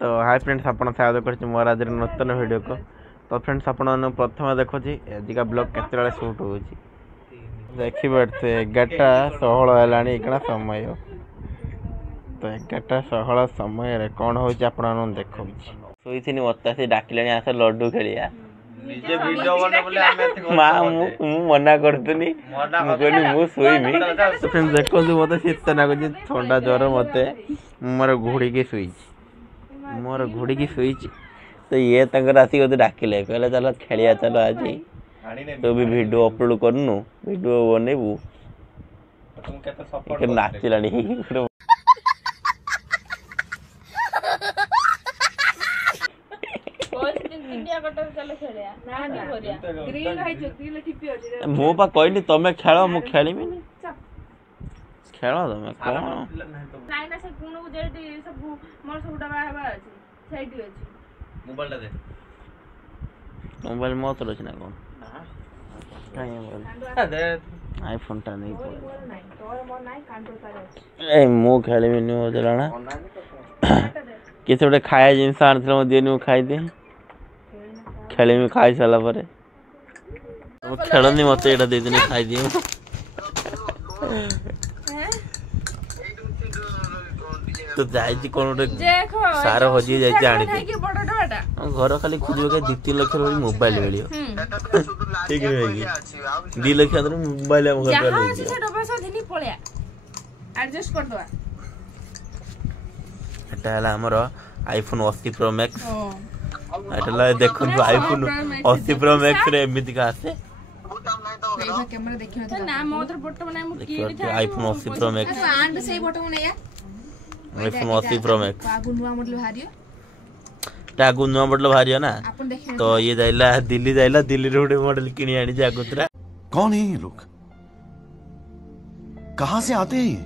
तो hi friends आपण स्वागत करछि मोर आज नूतन वीडियो को। तो फ्रेंड्स आपण प्रथम देखो आजिका ब्लॉग केते शूट हो देखी बैठे 11:16 है इकड़ा समय। तो 11:16 समय कौन हो देखो शोथी मत से डाकिले आस लड्डू खेलिया मना करतुनी शुईमी। तो फ्रेंड्स देखो मत शीत लगुच ठंडा ज्वर मत मोर घोड़ी की शुई तो ये राति को डाकिले कहले चलो खेलिया चलो आज तो भी वीडियो अपलोड करनु वीडियो बनैबू नाचिला मु पा कहली तमे खेल मु खेलिमी खेल तमे मोबाइल मत रच ना कौन आईफोन टा नहीं ए मु खेलिमी नु जलाना किसी गोटे खाया जिनस आनी दिए खाई दे खेलिमी खाई सारा पर खेलनी मत ये दे दिन खाई दिए तो जाई कौन सार हजी जाए घर खाली खोज 2-3 लाख मोबाइल मिलियो ठीक है 2 lakh mobile iPhone 80 pro max देखो आईफोन 80 प्रो मैक्स रे एमिति का आसे iPhone 80 pro max iPhone 80 pro max आगु नुआ मॉडल बाहरियो ना तो ये जाइला दिल्ली रे गोटे मॉडल किनी आनी आगुतरा। कौन है ये लोग कहां से आते हैं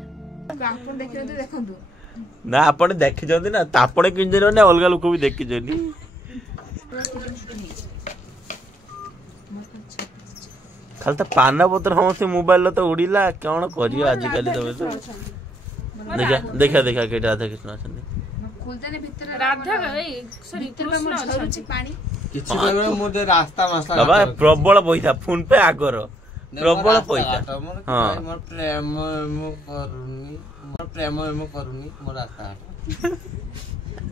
ना आपण देखि जंदी ना तापणे किन जनो ना अलगा लोक भी देखि जनी खाल त पाना पत्र हम से मोबाइल तो उड़ीला कोन करियो आज काली तो देखा के राधा कृष्ण अछन खुलते ने भीतर राधा ए सॉरी भीतर में मोर झरुची पानी किछि बेले मोर रास्ता मसला बाबा प्रबल पैसा फोन पे आगर प्रबल पैसा हां मोर प्रेम मो करूनी मोर रास्ता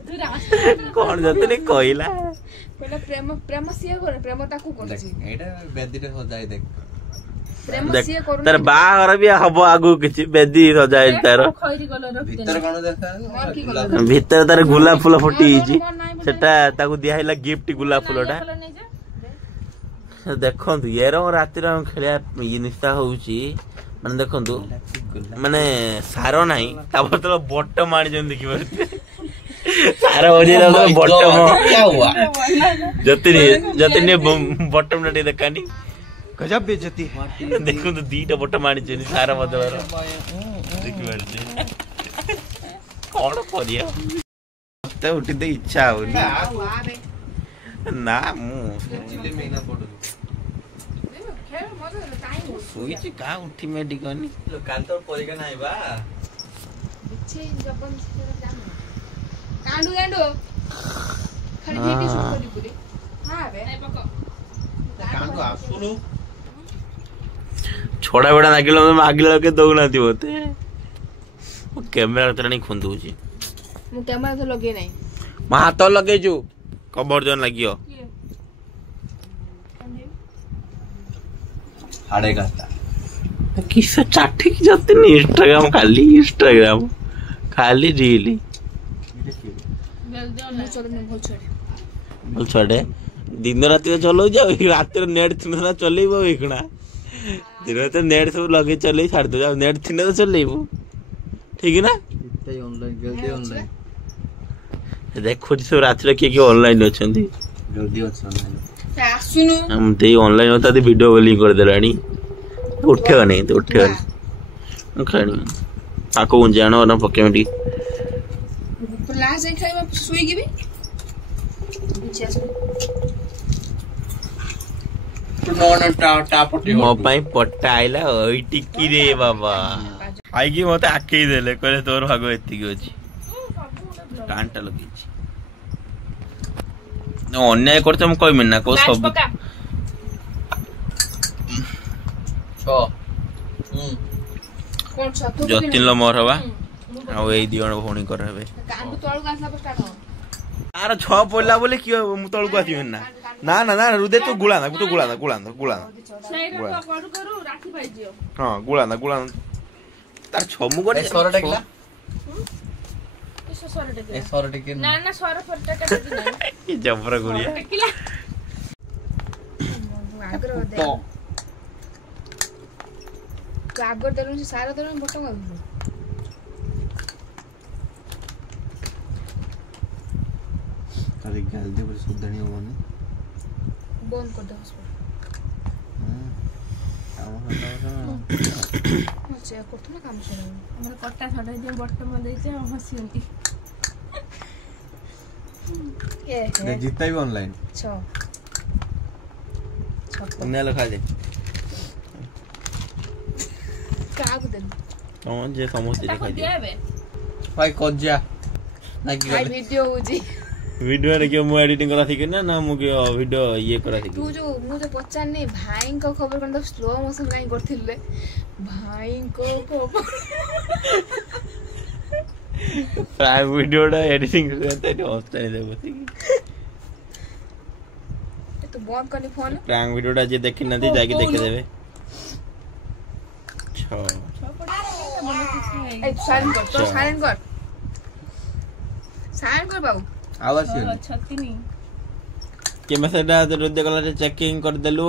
तू रास्ता कोन जतने कहला पहले प्रेम सिया करे प्रेम ताकू कोन छी एटा बेदी हो जाय देख तार बाहर भी हबो आगु किछि बेदी सजाय तार भीतर कोन देखा भीतर तार गुलाब फूल फुटी छी सेटा ताकू दियाइला गिफ्ट गुलाब फूलटा देखंतु ये राति रे खेलिया निशा होउची माने देखंतु माने सारो नाही तापर तो बॉटम आनी जन देखि परते सारा हो जे बॉटम क्या हुआ जतने बॉटम नटे देखानी गजब बेइज्जती है देखो तो दीटा बॉटम आनी जनी सारा बदलर देखि परते कोन करिया तो उठी दे इच्छा हो ना मु चिले महीना पडु सोईची का उठी मेडिकनी काल तो परीक्षा नाही बा इच्छे जबन कांडू खाली भेटी सुट करी पुरे हां बे नाही पको कांडू आसुनु छोड़ा बेड़ा नागिलो में मागिला के दौना थी होते वो कैमरा तो नहीं खुंदू जी मु कैमरा तो लगे नहीं मा हाथ लगे जो कबर जन लागियो हाड़े गाता किस चाटी की जाते नहीं इंस्टाग्राम खाली रील बोल छोड़े दिन राति चलो जाओ रात नेट थी चलेबो इकना दिन राति नेट सब लगे चले छाड़ दो जाओ नेट थी तो चलेबो ठीक ना ऑनलाइन जल्दी ऑनलाइन देखो जी सब रात के ऑनलाइन अछंती जल्दी ऑनलाइन आसुनु हम ते ऑनलाइन होता थे वीडियो कॉलिंग कर देलानी उठेगा नहीं तो उठेगा नहीं खानी आको जानो ना पके में लास्ट जाई खाइबा सुई गिबी मो पाई पट्टा आइला ओई टिकी रे बाबा आई की मते आके देले कहले तोर भागो एति की अछि कांटा लगी ଅନ୍ୟାୟ କରୁଛ ମୁଁ କହିବି ନା କୋଉ ଲାଷ୍ଟ ସବୁ ପକା 6 କଣ ଛତୁ ଯତିନର ମୋର ହବା ଆଉ ଏଇ ଦି ଜଣ ଭଉଣୀଙ୍କର ହେବେ କାଣ୍ଡୁ ତଳକୁ ଆସିଲା ପରେ ଷ୍ଟାର୍ଟ ହବ ତାର 6 ପଡିଲା ବୋଲି କି ମୁଁ ତଳକୁ ଆସିବିନି ନା ନା ନା ନା ହୃଦୟ ତୁ ଗୁଳାନା ସେଇଟା କରୁ କରୁ ରାତି ପାଇଯିବ ହଁ ଗୁଳାନା ତାର 6 ମୁଁ କରି ସର ଟାକିଲା କିସ ସର ଏ ଟେକିଲା ସର ଟିକେ ନା ନା ସର ଫରଟା ଟେକି ନା କି ଜବର ଗୁଳିଆ ଟେକିଲା ଆଗ୍ରହ ଦେ ତୁ ଆଗର ଦେଲୁ ସାର ଦେଲୁ ବଟମ ଆଗରୁ ଖାଲି ଜଲ୍ଦି ପରେ ସୁଧାଣି ହବନି ବନ୍ଦ କରି ଦେ ହସ୍ପିଟାଲ ଚେକ୍ କରୁଥିଲୁ ନା କାମ ସରିଲା ଆମର କଟା ଛଡା দিয়ে ବଟମ ଦେଇছে ହସିନ୍ତି ଜିତା ବି ଅନଲାଇନ 6 ଅନ୍ୟାୟ ଲେଖା ଦେ କାହାକୁ ଦେଲୁ ତମ ଯେ ସମସ୍ତେ ତାକୁ ଲେଖା ଦେ ଦେବେ ଭାଇ କଜା ନାକି ଭାଇ ଭିଡିଓ ହଉଛି ଭିडियो रे के मु एडिटिंग करा थी ना ना मु के वीडियो ये करा थी तू जो मु जो पचारनी भाई को खबर कन तो स्लो मोशन काई करथिले भाई को खबर प्राइम वीडियो डा एडिटिंग करते तो होता नहीं दे बसी तू बंद करनी फोन प्राइम वीडियो डा जे देखि न दे जाके देख देबे 6 ए साइलेंट कर तो साइलेंट कर बाबू आवाज से छतिनी के मैसेज डा हृदय कलर चेकिंग कर देलु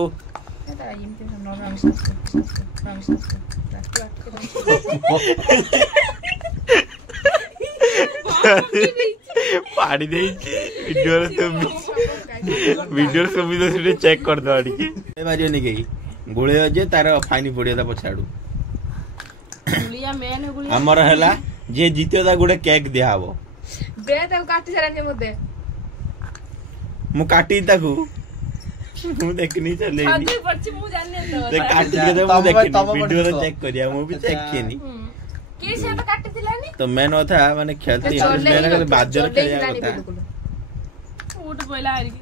एटा इम्पे नॉर्मल सब्सक्राइब पाड़ी दे वीडियो सब भी चेक कर दो आडी ए बारियो नहीं गई गोळे जे तार फाइन पड़िया ता पछाडू गुलिया मेन गुलिया हमर हला जे जीते ता गुडे केक दिया हबो दे ताऊ काटी सारने मते मु काटी ताकू मु देखनी चले आगे पड़ची मु जानने ते काटी के दे मु देखनी वीडियो रे चेक करिया मु भी चेक केनी के से तो काटी दिलानी तो मेन था माने खेलती मैंने बाजर खेलिया କଥା उठ बोला हरी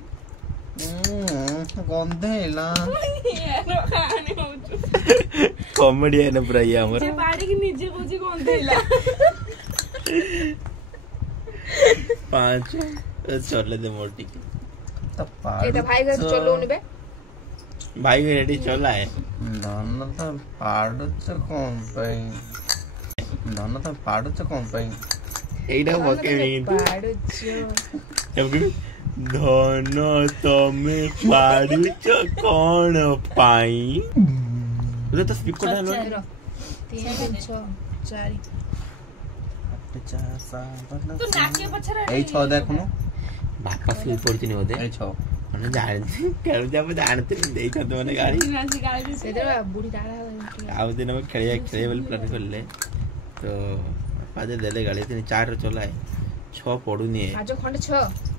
गंधेला कॉमेडी है ना पूरा ये हमर जे बाड़ी की निजे कोजी गंधेला 5 चले दे मोटी एटा भाई घर चलो निबे भाई रेडी चला है नन तो पाडुच कोन पई नन तो पाडुच कोन पई एइडा बके पाडुच जबकि धन तमे पाडुच कोन पाई रे तो स्पीकर डालो 3 6 4 तू नाके पछरा ए 6 देखनु बापा सुई पड़ती नहीं होते ए 6 माने जानते केल जब जानते देई छ तो माने गाड़ी सेदरा बुढ़ी डाला आउ दिन में खेलिया खेले वाली प्लान कर ले तो पादे देले गाड़ी 4 चला है 6 पडुनी है आज खंड 6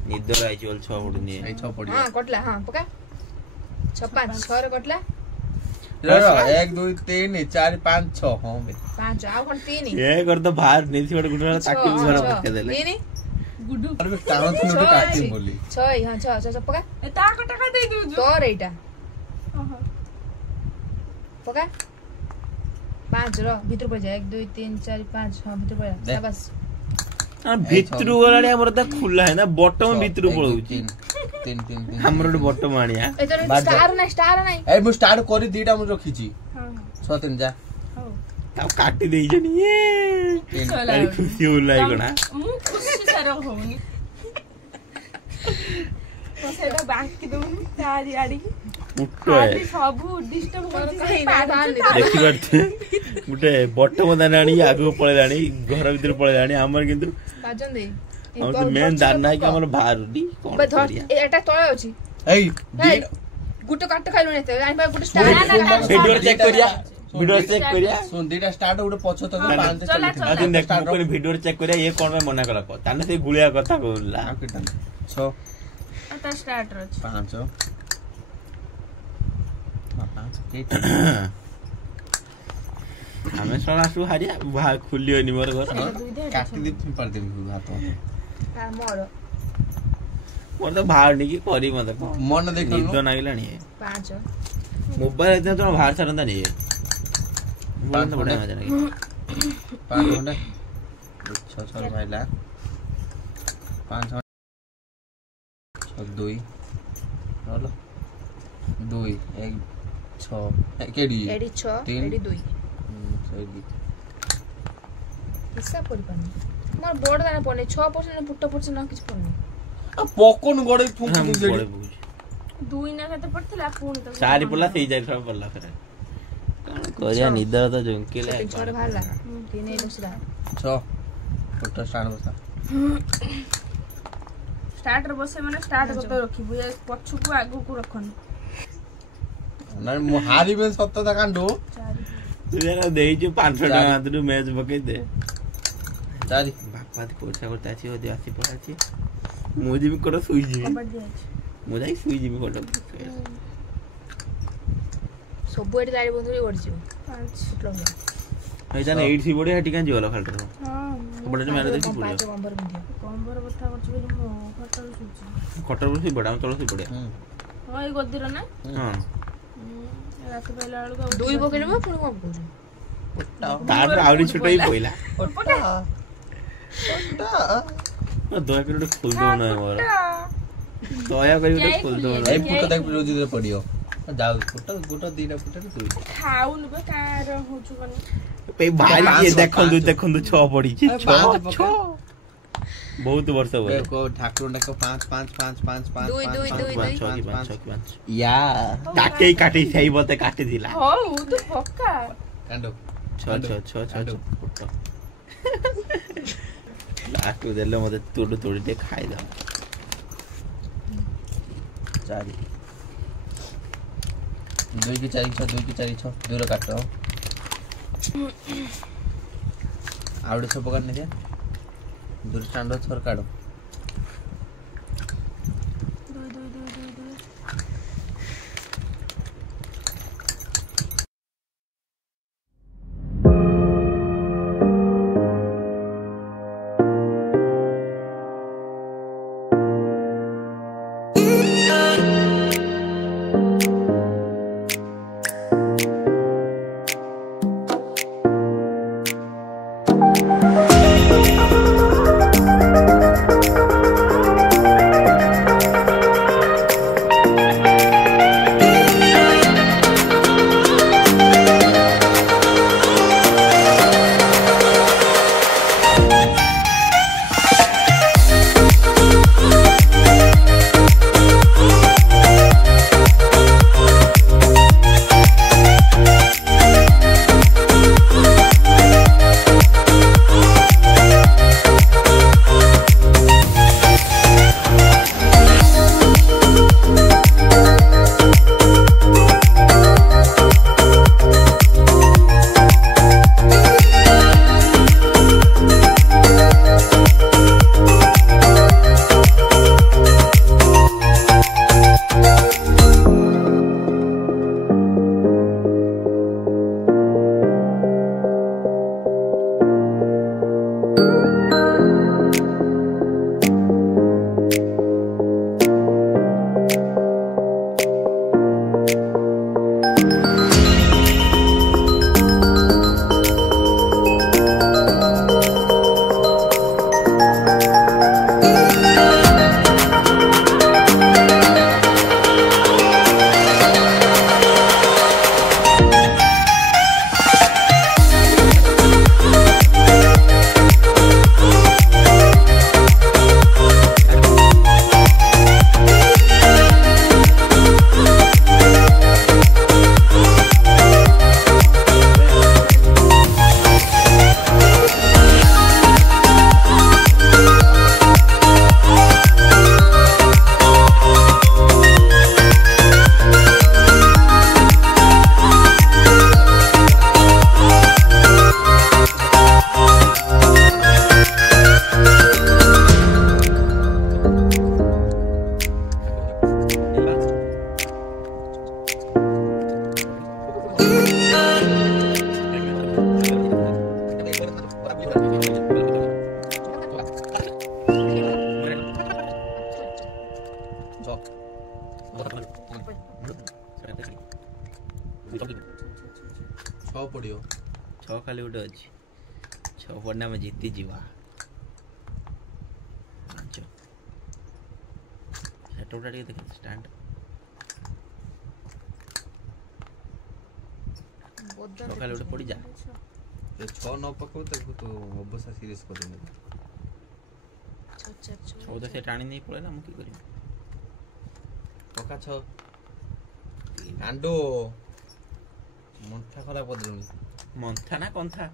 निदर आई चल 6 पडुनी है ए 6 पड़ी हां कटला हां पका 6 5 6 रे कटला 1 2 3 4 5 6 हां बे 5 आ खंड 3 ये कर तो बाहर नहीं थी बड़ गुडरा ताकि घर पके देले 3 गुडू अरे कानो थुनु काटी बोली 6 हां 6 पका ता को टका दे दू तोर एटा पका 5 रो भीतर पड़ जा 1 2 3 4 5 हां भीतर पड़ जा बस भितरु वाला हमर त खुला है ना बॉटम भितरु पळउची 3 3 हमर बॉटम आनिया ए तो स्टार नहीं ए मु स्टार्ट करी दीटा मु रखीची हां 6 3 जा ताऊ काटी देई जनी ये अरे खुशी होला इगणा मु खुशी सारो होनी सेटा बाकी दउनु तारी आडी उठो है सब डिस्टर्ब कर देखि परते गुटे बॉटम दानाणी आगु पळेलाणी घर भीतर पळेलाणी हमर किंतु बाजन दे हम तो मेन दाना कि हमर बाहरडी कोन करिया एटा तळे अछि ए गुटे काट खाइलो नेते आइ बा गुटे स्टार वीडियो चेक करिया सुन दीटा स्टार्ट उडे पछो तो 5 चला, चल आदिन देख कोन वीडियो चेक करिया ये कोन में मना करला ताने से गुलिया कथा कहला 6 आता स्टार्ट रच 5 हमें सोना सु हारिया भा खुलियो नि मोर घर काटी दे फिर पर दे हाथ मोर ମୋର ତ ବାହାରୁନି କି କରିବି ମତେ मन देख ନିଦ ନାଗିଲାଣି 5 ମୋବାଇଲ ଏତେ ତମ ବାହାର ଛାଡ଼ନ୍ତାନି ପାଞ୍ଚ ବଢିଆ ଖଣ୍ଡେ। ମଜା ଲାଗେ 5 घंटे 6 भाईला 5 2 हेलो 2 1 6 केडी एडी 6 तीन। एडी 2 सही हिसाब करि पानी मोर बोर्ड दाना पने 6% पुट्ट परसेंट ना किछ पने पकोन गोडे फुक ହଁ, ମୁଁ फुक ବଳେ ପକଉଛି। 2 ନା केते पड़थिला पुणी तो ଚାରି ପଡିଲା ସେଇ ଜାଗା ପଡିଲା ଫେରେ କଣ କରିବା ନିଦର ତ ଝୁଙ୍କିଲେ ଛୋଟ ଭାଲା 3 ବସିଲା 6 फुट स्टार्ट बसा स्टार्ट रे बसे माने स्टार्ट करते रखिबु ए पछु को आगु को रखनी ना मु हारी में सत्त ता कांडो ଦେଇଛୁ 500 ଟଙ୍କା ହାତରୁ ମ୍ୟାଚ୍ ପକେଇ ଦେ चारी ବାପା ପଇସା କରତେ ଅଛି ଯଦି ଆସି ପଳାଛି ମୁଁ ଯିବି କୋଟ ଶୋଇଯିବି ମୁଁ ଯାଇ ଶୋଇଯିବି କୋଟ ସବୁ ଏଠି ଗାଡି ବନ୍ଦ କରି ଗଡିଯିବ 5 ଏଇଟା ଏଇଠି ସି ବଢିଆ ହେଠି କାଁ ଯିବ ଖାଲି ସେପଟେ ମ୍ୟାଚ୍ ଦେଖି ପଡିବ କମ୍ବର ପିନ୍ଧିବ କମ୍ବର କଥା କରୁଛୁ ବୋଲି ମୁଁ ଖଟରେ ଶୁଛି ଖଟର ବସି ପଡେ ଆମ ତଳ ଶୋଇ ପଡେ ହଁ ଏଇ ଗଦିର ନା ହଁ ରାତି ପାଇଲା ବେଳକୁ ଦୁଇ ପକେଇବ ପୁଣି କଣ କହୁଛୁ ତାଠୁ ଆହୁରି ଛୋଟ ହେଇ ପଇଲା ओटा ଦୟା କରି ଗୋଟେ ଖୋଲି ଦଉନ ମୋର ଦୟା କରି ଗୋଟେ ଖୋଲି ଦଉନ ए फुट देख रोजी दे पडियो जाऊ फुट गोटा दीना फुट रे दुई ଖାଉନି ବା କାର ହଉଛୁ ମାନେ ଭାରି ପାଞ୍ଚ, କିଏ ଦେଖନ୍ତୁ ପାଞ୍ଚ। ଦେଖନ୍ତୁ 6 ପଡିଛି ଏ, 6 ପାଞ୍ଚ ପକା। ବହୁତ ବର୍ଷ ए ପରେ को ठाकुर ने को 5 5 5 5 5 दुई, दुई, दुई, दुई। 5 या କାକେଇ କାଟି ସେଇ ମତେ କାଟିଥିଲା ହଉ ତୁ ପକା कांडो 6 6 6 6 ଫୁଟ ଲାଷ୍ଟକୁ ଦେଲେ ମତେ ତୋଡୁ ତୋଡି ଟିକେ ଖାଇଦବ चारी 2 की 4 6 2 की 4 6 दूर काटो आवडे सब पकड़ ने दिया दूर स्टैंड थर काढो पड़ियो 6 खाली गोटे अच्छी 6 पड़ने आम जीति जीवा 5 सेटोटा टे देख स्टैंड खाली गोटे पड़ी जा 6 न पकाऊ ताको तो अबसा सीरियस कर देने 6 से टाणी नहीं पड़े ना मुकी करी पका 6 आंडो मंथा खराब कर देलुनी मंथा ना कंथा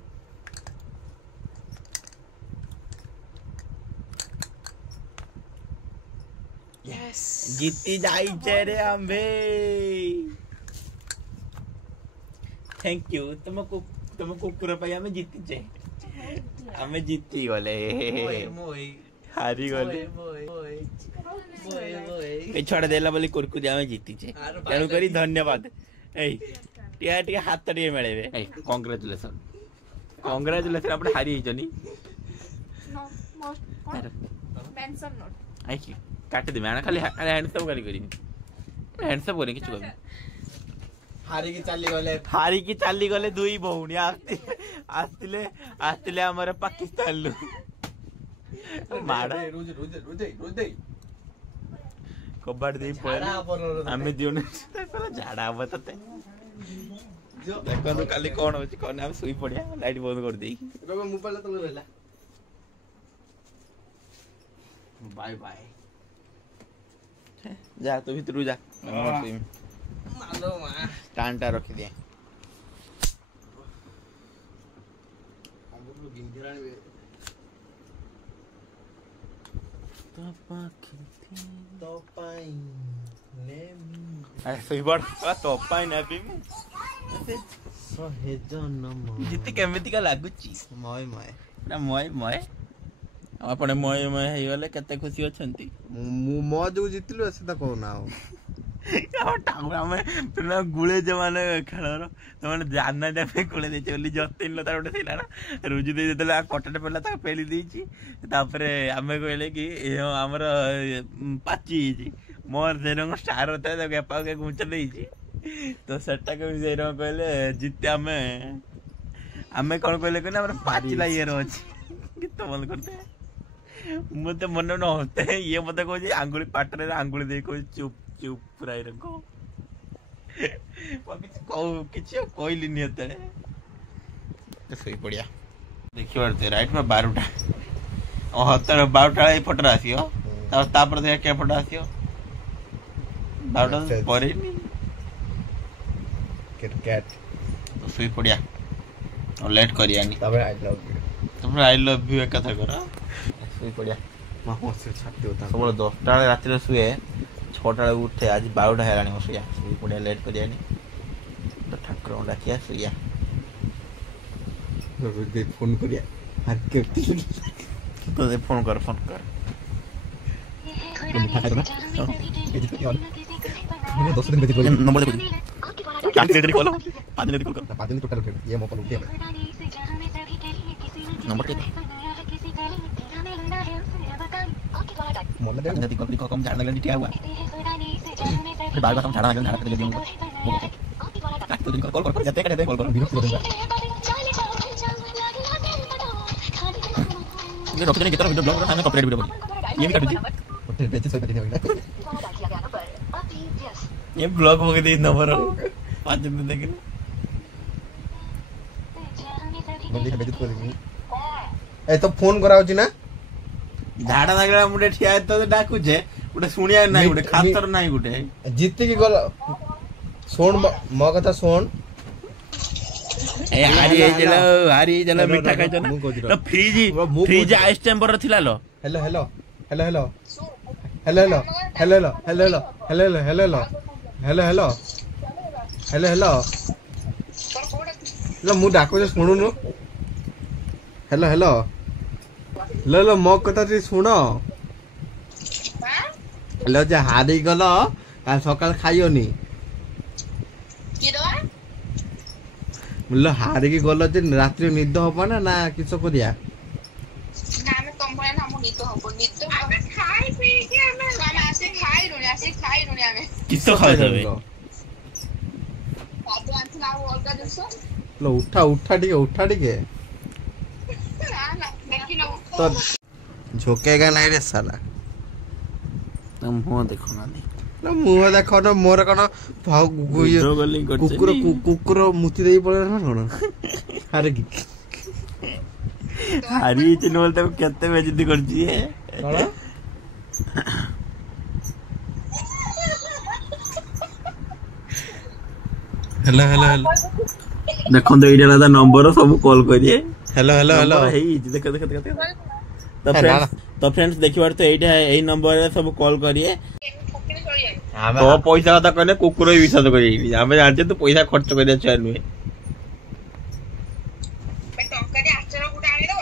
यस जीती जाइछे रे आंबे थैंक यू तुम कुकुर पे हमें जीती छे हमें जीती गले मोई हारी गले पे छोड़ देला बोली कुरकुरी हमें जीती छे तेणु करी धन्यवाद ए टिया टिया हाथ टिए मिलेबे ए कांग्रेचुलेशन आपण हारी हिजनी मेंशन नोट आई की काट दे मैं खाली हैंड्स अप करी हैंड्स अप करी किछ कर हारी की चाली गले दुई भौणी आस्तिले हमर पाकिस्तान लु माड़ा रोज कबाड़ दे पळा आमे दियोन पहला झाड़ा अब तते देखो काली कोन होची कोन हम सुई पड़िया लाइट बंद कर देई मोबाइल तो रहला बाय बाय जा तो भीतर जा मालो मा टांटा रखी दे हमरो गिंजरानी तो पाई ने सही बात तो पाई ना भी सहेजन जिते केमिति का लागुची मय मय ना मय आपण मय हे गले केते खुशी अछंती मो जो जितलु से त कहना हो ଆମେ ଗୁଳେ ଜମାନେ ଖେଳର ସେମାନେ ଜାନା ଦେବେ ଗୁଳେ ଦେଇଛି ବୋଲି ଯତୀନ ତାର ଗୋଟେ ଥିଲା ନା ରୁଜୁ ଦେଇ ଯେତେବେଳେ କଟାଟେ ପଡ଼ିଲା ତାକୁ ପେଲି ଦେଇଛି ତାପରେ ଆମେ କହିଲେ କି ଆମର ପାଚି ହେଇଛି ମୋର ସେ ରଙ୍ଗ ଷ୍ଟାର ଥାଏ ତାକୁ ଏପାକେ ଘୁଞ୍ଚ ଦେଇଛି ତ ସେଟାକୁ ସେଇ ରଙ୍ଗ କହିଲେ ଜିତେ ଆମେ କ'ଣ କହିଲେ କହିଲେ ଆମର ପାଚିଲା ଇଏର ଅଛି ଗୀତ ବନ୍ଦ କରିତେ ମତେ ମନେ ହତେ ଇଏ ମତେ କହୁଛି ଆଙ୍ଗୁଳି ପାଟରେ ଆଙ୍ଗୁଳି ଦେଇ କହୁଛି ଚୁପ୍ चुप पूरा रंगो किसी कहलिनी हेते सही पड़िया देखिए बारते राइट में 12टा हतर 12टा ए फोटो आसियो तापर देख के फोटो आसियो 12टा परे क्रिकेट तो सही पड़िया और लेट करियानी तबे आई लव यू एक कथा करा सही पड़िया मां से छाती होता सब 10टा रात रे सुए 6टा उठे आज 12टा हेलानी बसिया सही पड़िया लेट करियानी तो ठाकुर डाकिया सुइया दे फोन करिया हाथ के तो दे फोन कर मैंने 2 दिन भेज नंबर दे क्या दे कॉल 5 दिन कॉल कर 5 दिन टोटल ये मोबाइल उठे नंबर दे मोबाइल दे जल्दी कॉल कम झाड़ लगने क्या हुआ फिर बार हम झाड़ा लगने झाड़ा लगे तो दिन कॉल कर जाते कहते कॉल कर वीडियो कर दूंगा ये रोक देने की तरफ वीडियो ब्लॉग करना है कॉपीराइट वीडियो ये भी कर दीजिए होटल बेचे सही नहीं होगा ये ब्लॉग हो गई नंबर 5 दिन देखे बंदी के बेइज्जत कर दी ए तो फोन कराउ छी ना झाड़ा लागला मुडे ठिया तो डाकू जे उडे सुनिया नाही उडे खातर नाही गुटे जीत की गल सुन मो कथा सुन ए हारी जलो मिठा खाइ छ ना तो फ्रिज आइस टेम्पर थिला लो hello hello hello hello hello hello hello hello hello hello hello hello hello hello hello लो मु डाको जे सुनु नु हेलो हेलो लो लो मो कथा ती सुनो हेलो जे हारी गलो काल सकाळ खाइयोनी लो हारी की गलो जे रात्रि निद होबो ना ना किछो करिया ना हमें कंपनी हम निद होबो निद हमें खाई पी के हमें आसे खाई रुनी हमें किछो खाइ देबे बाबू आंथला ओलगा जसो तू लो उठा उठा टिके ନା ନା ଦେଖିନୁ तो झोकेगा नहीं रे साला तो मुँह देखो ना ना मुंह देखो ना मोर कौन कुकुर कुकुर मुति दे पड़े ना कौन हारे की हारी चिन्ह बोलते केते बेइज्जती करची है कौन हेलो हेलो हेलो देखो तो एटा दा नंबर सब कॉल करिए हेलो हेलो हेलो हेई देखो देखो देखो तो फ्रेंड्स देखिबार तो एटा एई नंबर रे सब कॉल करिए ଫକିରି ଚଳିଆ तो पैसा कथा कहले कुकुर ही विश्वास करी आमे जानते तो पैसा खर्च करिया छुआ नुहे ଟଙ୍କାଟେ ଆଚାର ଗୋଟେ ଆଣିଦବ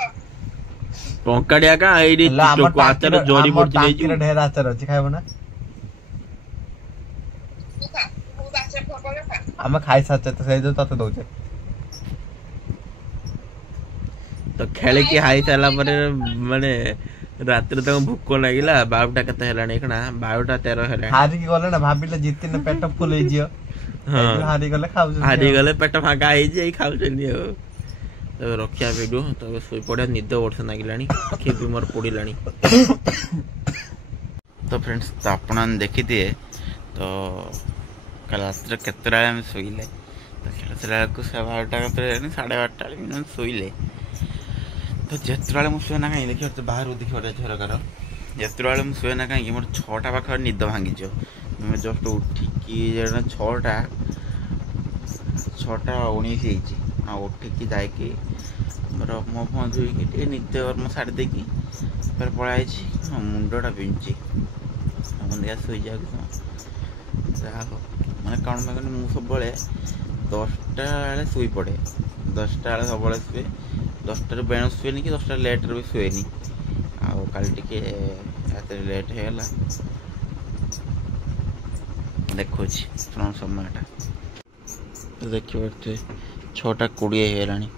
टंकाडिया का एडी टोको आचार जोड़ी पड़ची नै टाकीर ढेर आचार अछि खाइबो ना ତୁ ଖା ବହୁତ ଆଚାର ଫକରେ ଖା ଆମେ ଖାଇ ସାଚେ ତ ସେଇ जो तते दउचे तो खेले की हाई साला परे माने रात्रि तक भूख लागिला 12टा कते हेलाणी कना 12टा 13 हेलाणी हारी की गले ना भाबिले जितिन पेट फुल हे जियो हां हारी गले खाउ हारी गले पेट फाका हे जे खाउ चली हो तो रखिया वीडियो तो सोई पड़े निद वर्ष नागिलाणी खेबी मोर पड़िलाणी तो फ्रेंड्स तो आपन देखि दिए तो कल रात्रि केतरा हम सोइले तो खेलसला को 12टा कते 12:30 मिनट सोइले तो जेतराले मु सोना कहीं देखि तो बाहर देखि बडा झरकार जेतराले मु सोना कहीं मोर 6टा पाखर निद भांगी जो मैं जस्ट उठी की जेना 6टा 19 हेची आ उठी की जाय की मोर मो फोन धुई की टे निद और मो साड़ दे की फिर पळाई छी मुंडोटा बिंची हम देखा सोई जा की जाहो माने काउन में मु सब बळे 10टा वाले सोई पड़े 10टा वाले सब बळे सोई 10टा रे बेण सुएनी कि 10टा लेट रे भी सुएनी आ काल टिके एते लेट हेला देखो छी फ्रॉम समयटा देखियो 6टा 20 हेलानी